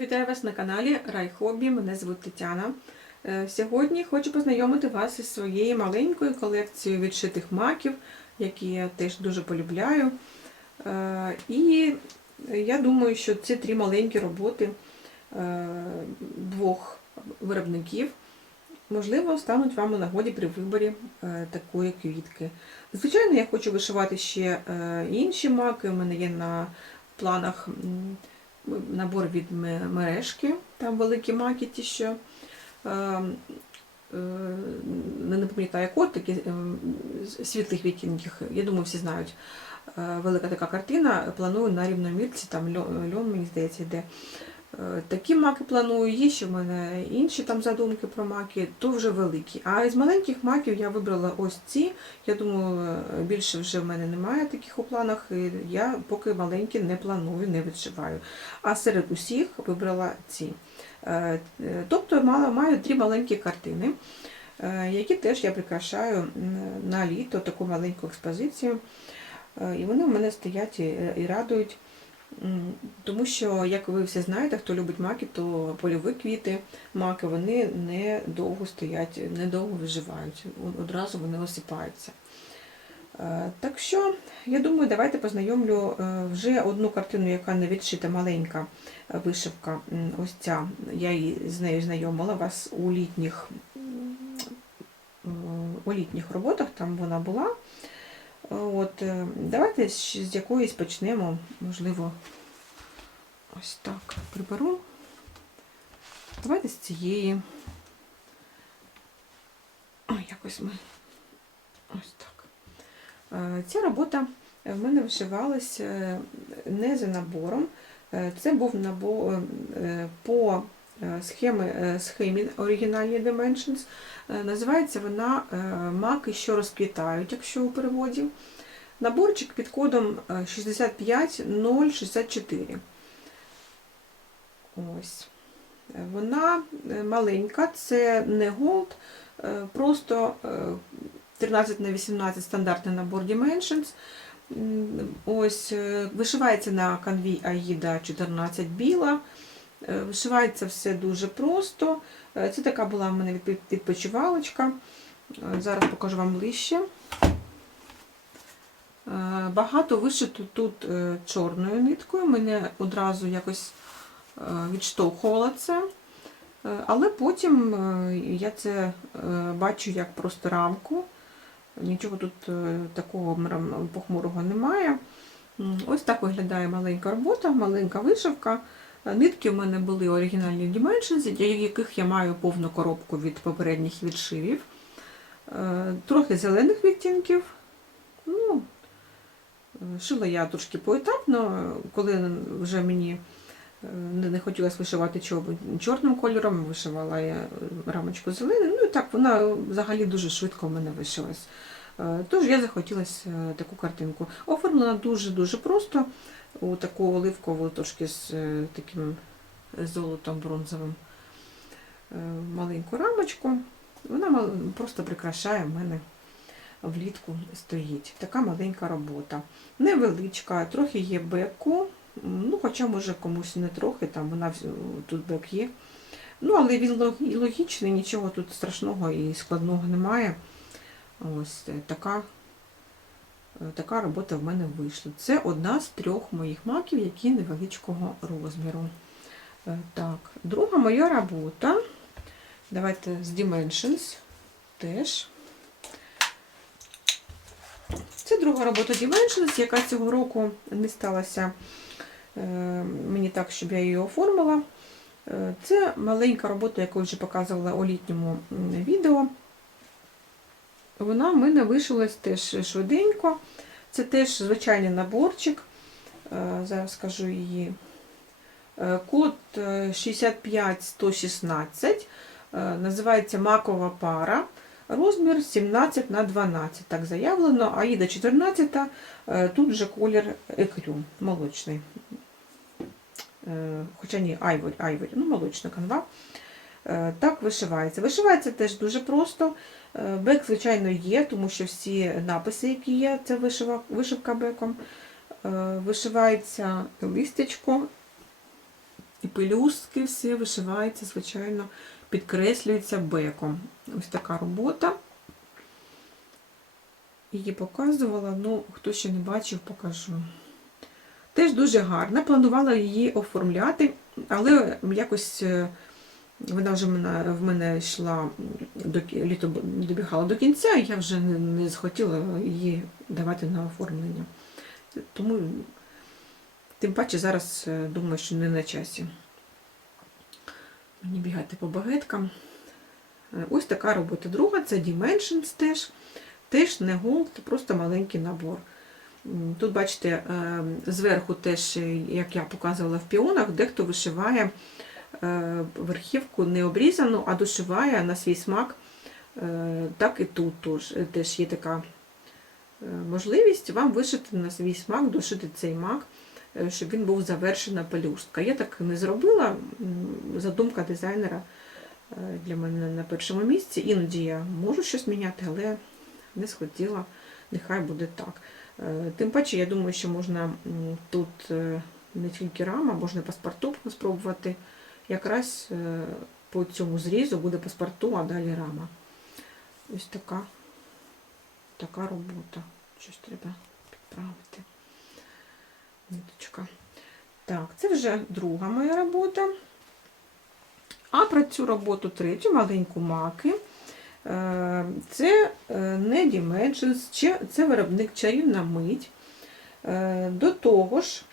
вітаю вас на каналі Рай Хобі. Мене звуть Тетяна. Е, Сьогодні хочу познайомити вас із своєю маленькою колекцією відшитих маків, які я теж дуже полюбляю. Е, І я думаю, що ці три маленькі роботи е, двох виробників можливо стануть вам у нагоді при виборі такої квітки. Звичайно, я хочу вишивати ще інші маки. У мене є на планах набор від мережки, там великі макеті, що е, е, не пам'ятаю код, такі е, світлих вікінгів, Я думаю, всі знають. Е, Велика така картина. Планую на рівномірці, там льон, мені здається, йде. Е, Такі маки планую, є ще в мене інші там задумки про маки, то вже великі. А із маленьких маків я вибрала ось ці. Я думаю, е, більше вже в мене немає таких у планах. і Я поки маленькі не планую, не відшиваю. А серед усіх вибрала ці. Е, Тобто маю три маленькі картини, які теж я прикрашаю на літо, таку маленьку експозицію. І вони в мене стоять і радують. Тому що, як ви всі знаєте, хто любить маки, то польові квіти, маки, вони не стоять, не довго виживають. Одразу вони осипаються. Е, Так що, я думаю, давайте познайомлю е, вже одну картину, яка не відшита маленька е, вишивка. Ось ця. Я її з нею знайомила вас у літніх, у літніх роботах, там вона була. От, е, давайте з якоїсь почнемо, можливо, ось так приберу. Давайте з цієї. Ой, якось ми. Ось так. Е, Ця робота в мене вишивалась е, не за набором. Це був набор по е, схемі, е, оригінальні Dimensions. Е, Називається вона Маки, що розквітають, якщо у переводі. Наборчик під кодом е, 65064. Ось. Вона маленька, це не голд, просто е, 13 на 18 стандартний набор Dimensions. Ось вишивається на канві Аїда 14 біла. Е, Вишивається все дуже просто. Е, Це така була в мене відпочивалочка. Е, Зараз покажу вам ближче. Багато вишито тут чорною ниткою. Мене одразу якось відштовхувало це. Але потім я це бачу як просто рамку. Нічого тут такого похмурого немає. Ось так виглядає маленька робота, маленька вишивка. Нитки в мене були оригінальні Dimensions, яких я маю повну коробку від попередніх відшивів. Е, Трохи зелених відтінків. Ну, е, шила я трошки поетапно, коли вже мені е, не хотілося вишивати чор- чорним кольором, вишивала я рамочку зеленим. Ну і так вона взагалі дуже швидко в мене вишилась. Тож я захотілося е, таку картинку. Оформлена дуже-дуже просто, у таку оливкову, трошки з е, таким золотом бронзовим е, маленьку рамочку. Вона просто прикрашає в мене влітку стоїть. Така маленька робота. Невеличка, трохи є беку, ну хоча може комусь не трохи, там вона тут бек є. Ну, але він логічний, нічого тут страшного і складного немає. Ось е, така, е, така робота в мене вийшла. Це одна з трьох моїх маків, які невеличкого розміру. Е, Так, друга моя робота. Давайте з Dimensions теж. Це друга робота Dimensions, яка цього року не сталася е, мені так, щоб я її оформила. Е, Це маленька робота, яку я вже показувала у літньому відео. Вона в мене вишилась теж швиденько. Це теж звичайний наборчик. Е, Зараз скажу її. Е, Код е, 65116. Е, Називається макова пара. Розмір 17 на 12. Так заявлено. Аїда 14. е, Тут же колір екрю, молочний. Хоча ні, айворі, айворі, ну молочна канва. Е, Так вишивається. Вишивається теж дуже просто. Е, Бек, звичайно, є, тому що всі написи, які є, це вишива- вишивка беком. Е, Вишивається листячко І пелюстки все вишивається, звичайно, підкреслюється беком. Ось така робота. Її показувала, ну, хто ще не бачив, покажу. Теж дуже гарна. Планувала її оформляти, але якось вона вже в мене, йшла до літо добігала до кінця, і я вже не, не захотіла її давати на оформлення. Тому, тим паче, зараз е, думаю, що не на часі. Мені бігати по багеткам. Е, Ось така робота. Друга це Dimensions теж. Теж не голд, просто маленький набор. Тут, бачите, е, зверху теж, як я показувала в піонах, дехто вишиває верхівку не обрізану, а дошиває на свій смак. Е, Так і тут тож, е, теж є така е, можливість вам вишити на свій смак, дошити цей мак, е, щоб він був завершена пелюстка. Я так не зробила. Задумка дизайнера е, для мене на першому місці. Іноді я можу щось міняти, але не схотіла, нехай буде так. Е, Тим паче, я думаю, що можна тут е, не тільки рама, можна паспорту спробувати. Якраз е, по цьому зрізу буде паспорту, а далі рама. Ось така, така робота. Щось треба підправити. Ниточка. Так, це вже друга моя робота. А про цю роботу третю, маленьку маки. Е, Це е, не Dimensions, це виробник чарівна мить. До того ж,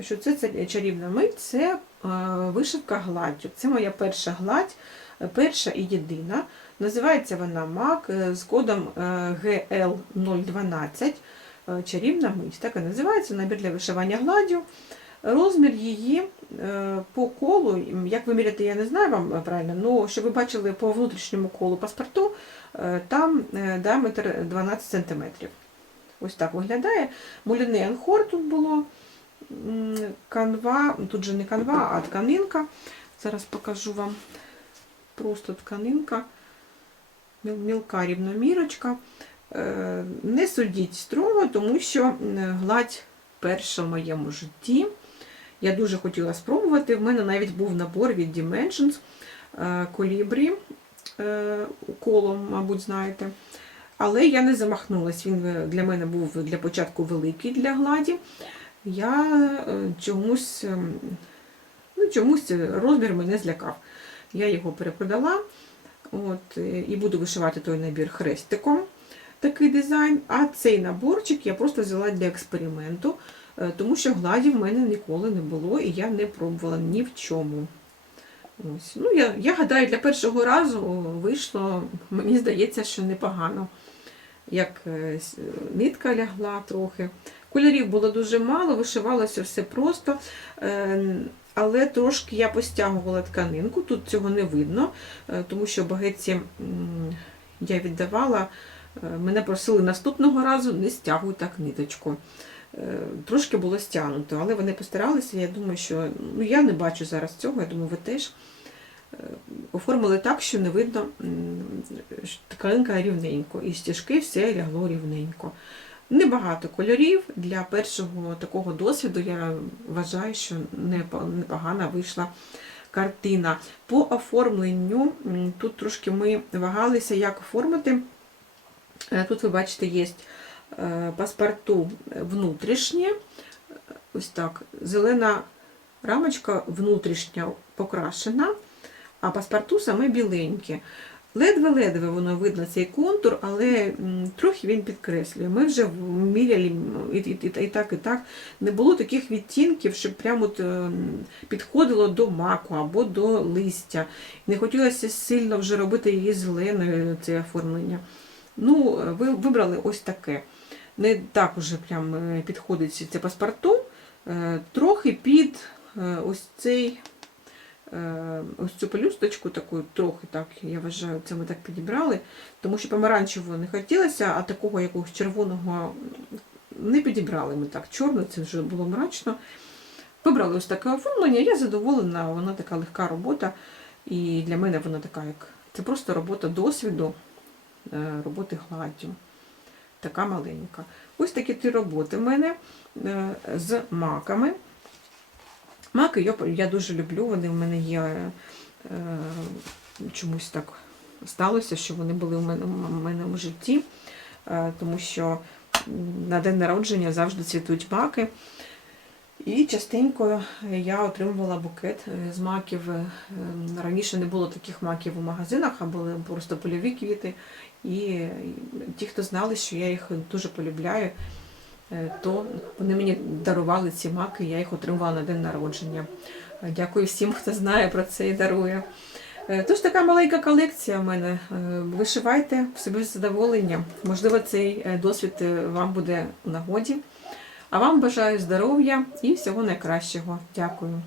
що це, чарівна мить, це е, вишивка гладдю. Це моя перша гладь, перша і єдина. Називається вона МАК е, з кодом е, GL012. е, Чарівна мить. Так і називається набір для вишивання гладдю. Розмір її по колу, як ви міряти, я не знаю вам правильно, але щоб ви бачили по внутрішньому колу паспорту, там діаметр 12 см. Ось так виглядає. Муляний анхор тут було. Канва, тут же не канва, а тканинка. Зараз покажу вам просто тканинка, мілка рівномірочка. Е, Не судіть строго, тому що гладь перша в моєму житті. Я дуже хотіла спробувати. В мене навіть був набор від Dimensions е, колібрі е, колом, мабуть, знаєте. Але я не замахнулась. Він для мене був для початку великий для гладі. Я е, чомусь, ем, ну, чомусь розмір мене злякав. Я його перепродала от, е, і буду вишивати той набір хрестиком. Такий дизайн. А цей наборчик я просто взяла для експерименту, е, тому що гладі в мене ніколи не було і я не пробувала ні в чому. Ось. Ну, я, я гадаю, для першого разу вийшло, мені здається, що непогано. Як е, нитка лягла трохи. Кольорів було дуже мало, вишивалося все просто. Е, Але трошки я постягувала тканинку, тут цього не видно, е, тому що багетці я віддавала. Е, Мене просили наступного разу не стягуй так ниточку. Трошки було стягнуто, але вони постаралися. Я думаю, що ну, я не бачу зараз цього, я думаю, ви теж оформили так, що не видно що тканинка рівненько, і стіжки все лягло рівненько. Небагато кольорів для першого такого досвіду. Я вважаю, що непогана вийшла картина. По оформленню тут трошки ми вагалися, як оформити. Е, Тут ви бачите, є е, паспорту внутрішнє. Ось так. Зелена рамочка внутрішня покрашена, а паспорту саме біленьке. Ледве-ледве воно видно цей контур, але трохи він підкреслює. Ми вже міряли і, і, і, і так, і так. Не було таких відтінків, щоб прямо от, ем, підходило до маку або до листя. Не хотілося сильно вже робити її зеленою, це оформлення. Ну, ви вибрали ось таке. Не так уже прям е, підходить це паспорту, е, трохи під е, ось цей е, ось цю пелюсточку, таку трохи так, я вважаю, це ми так підібрали, тому що помаранчевого не хотілося, а такого якогось червоного не підібрали ми так. Чорно, це вже було мрачно. Вибрали ось таке оформлення, я задоволена, вона така легка робота, і для мене вона така, як це просто робота досвіду, е, роботи гладдю. Така маленька. Ось такі три роботи в мене е, з маками. Маки я, дуже люблю, вони в мене є е, чомусь так сталося, що вони були в мене, в мене в житті, е, тому що на день народження завжди цвітуть маки. І частенько я отримувала букет е, з маків. Раніше не було таких маків у магазинах, а були просто польові квіти. І ті, хто знали, що я їх дуже полюбляю, то вони мені дарували ці маки, я їх отримувала на день народження. Е, Дякую всім, хто знає про це і дарує. Е, Тож така маленька колекція в мене. Е, Вишивайте собі з задоволенням. Можливо, цей е, досвід е, вам буде у нагоді. А вам бажаю здоров'я і всього найкращого. Дякую.